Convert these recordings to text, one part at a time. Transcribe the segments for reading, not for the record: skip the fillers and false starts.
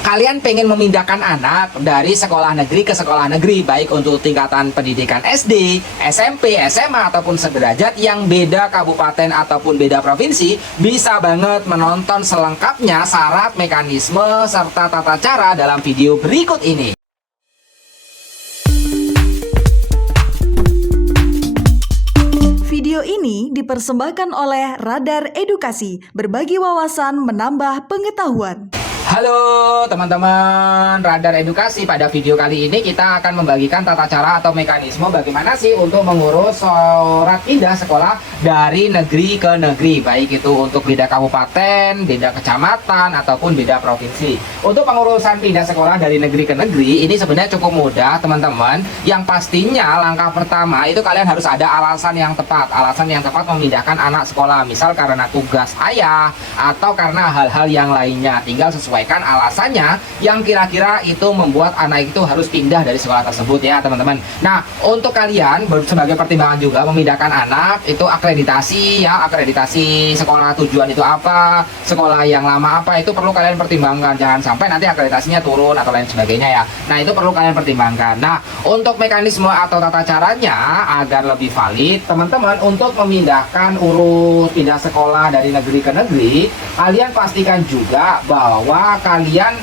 kalian pengen memindahkan anak dari sekolah negeri ke sekolah negeri, baik untuk tingkatan pendidikan SD, SMP, SMA, ataupun sederajat yang beda kabupaten ataupun beda provinsi, bisa banget menonton selengkapnya syarat, mekanisme, serta tata cara dalam video berikut ini. Video ini dipersembahkan oleh Radar Edukasi, berbagi wawasan menambah pengetahuan. Halo teman-teman Radar Edukasi, pada video kali ini kita akan membagikan tata cara atau mekanisme bagaimana sih untuk mengurus surat pindah sekolah dari negeri ke negeri, baik itu untuk beda kabupaten, beda kecamatan, ataupun beda provinsi. Untuk pengurusan pindah sekolah dari negeri ke negeri ini sebenarnya cukup mudah teman-teman. Yang pastinya langkah pertama itu kalian harus ada alasan yang tepat. Alasan yang tepat memindahkan anak sekolah, misal karena tugas ayah atau karena hal-hal yang lainnya. Tinggal sesuai alasannya yang kira-kira itu membuat anak itu harus pindah dari sekolah tersebut ya teman-teman. Nah, untuk kalian sebagai pertimbangan juga memindahkan anak itu akreditasi ya, akreditasi sekolah tujuan itu apa, sekolah yang lama apa, itu perlu kalian pertimbangkan. Jangan sampai nanti akreditasinya turun atau lain sebagainya ya. Nah, itu perlu kalian pertimbangkan. Nah, untuk mekanisme atau tata caranya agar lebih valid, teman-teman, untuk memindahkan urus pindah sekolah dari negeri ke negeri, kalian pastikan juga bahwa kalian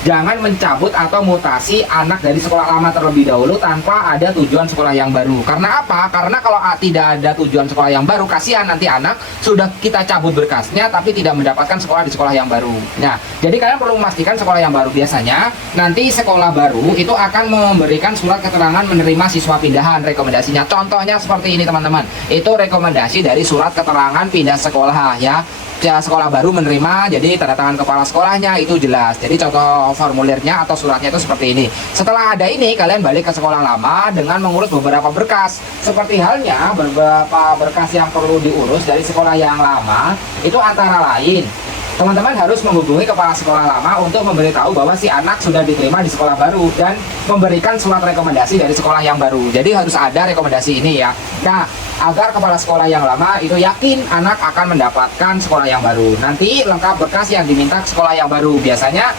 jangan mencabut atau mutasi anak dari sekolah lama terlebih dahulu tanpa ada tujuan sekolah yang baru. Karena apa? Karena kalau tidak ada tujuan sekolah yang baru, kasihan nanti anak sudah kita cabut berkasnya tapi tidak mendapatkan sekolah di sekolah yang baru. Nah, jadi kalian perlu memastikan sekolah yang baru. Biasanya nanti sekolah baru itu akan memberikan surat keterangan menerima siswa pindahan, rekomendasinya. Contohnya seperti ini teman-teman. Itu rekomendasi dari surat keterangan pindah sekolah ya. Sekolah baru menerima, jadi tanda tangan kepala sekolahnya itu jelas. Jadi contoh formulirnya atau suratnya itu seperti ini. Setelah ada ini, kalian balik ke sekolah lama dengan mengurus beberapa berkas. Seperti halnya beberapa berkas yang perlu diurus dari sekolah yang lama itu antara lain, teman-teman harus menghubungi kepala sekolah lama untuk memberitahu bahwa si anak sudah diterima di sekolah baru dan memberikan surat rekomendasi dari sekolah yang baru. Jadi harus ada rekomendasi ini ya. Nah, agar kepala sekolah yang lama itu yakin anak akan mendapatkan sekolah yang baru. Nanti lengkap berkas yang diminta ke sekolah yang baru. Biasanya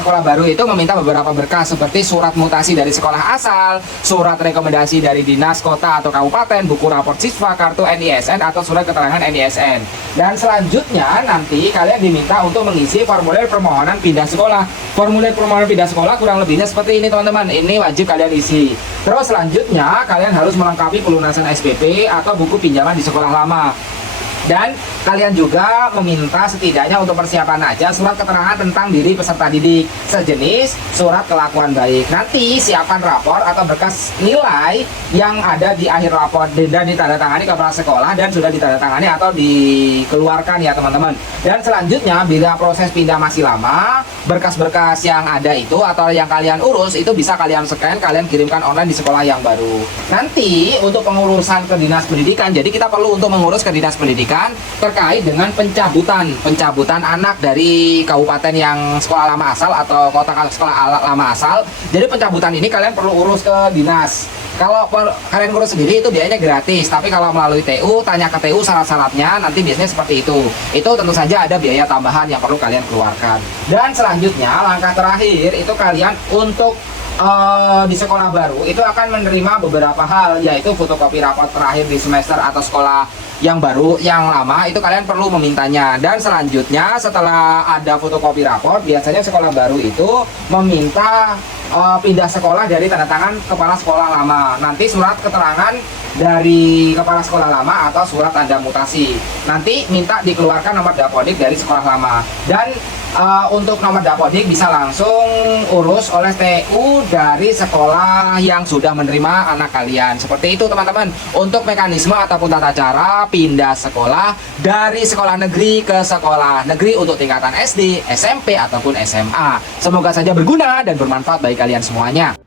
sekolah baru itu meminta beberapa berkas seperti surat mutasi dari sekolah asal, surat rekomendasi dari dinas kota atau kabupaten, buku raport siswa, kartu NISN atau surat keterangan NISN. Dan selanjutnya nanti kalian diminta untuk mengisi formulir permohonan pindah sekolah. Formulir permohonan pindah sekolah kurang lebihnya seperti ini teman-teman. Ini wajib kalian isi. Terus selanjutnya kalian harus melengkapi pelunasan SPP atau buku pinjaman di sekolah lama. Dan kalian juga meminta setidaknya untuk persiapan aja surat keterangan tentang diri peserta didik, sejenis surat kelakuan baik. Nanti siapkan rapor atau berkas nilai yang ada di akhir rapor dan ditandatangani kepala sekolah dan sudah ditandatangani atau dikeluarkan ya teman-teman. Dan selanjutnya bila proses pindah masih lama, berkas-berkas yang ada itu atau yang kalian urus itu bisa kalian scan, kalian kirimkan online di sekolah yang baru. Nanti untuk pengurusan ke dinas pendidikan, jadi kita perlu untuk mengurus ke dinas pendidikan terkait dengan pencabutan anak dari kabupaten yang sekolah lama asal atau kota sekolah lama asal. Jadi pencabutan ini kalian perlu urus ke dinas. Kalau kalian urus sendiri itu biayanya gratis, tapi kalau melalui TU, tanya ke TU syarat-syaratnya, nanti biasanya seperti itu. Itu tentu saja ada biaya tambahan yang perlu kalian keluarkan. Dan selanjutnya langkah terakhir itu kalian untuk di sekolah baru itu akan menerima beberapa hal, yaitu fotokopi rapor terakhir di semester atau sekolah yang baru, yang lama itu kalian perlu memintanya. Dan selanjutnya setelah ada fotokopi rapor, biasanya sekolah baru itu meminta pindah sekolah dari tanda tangan kepala sekolah lama. Nanti surat keterangan dari kepala sekolah lama atau surat tanda mutasi. Nanti minta dikeluarkan nomor dapodik dari sekolah lama. Dan untuk nomor dapodik bisa langsung urus oleh TU dari sekolah yang sudah menerima anak kalian. Seperti itu teman-teman untuk mekanisme ataupun tata cara pindah sekolah dari sekolah negeri ke sekolah negeri untuk tingkatan SD, SMP ataupun SMA. Semoga saja berguna dan bermanfaat bagi kalian semuanya.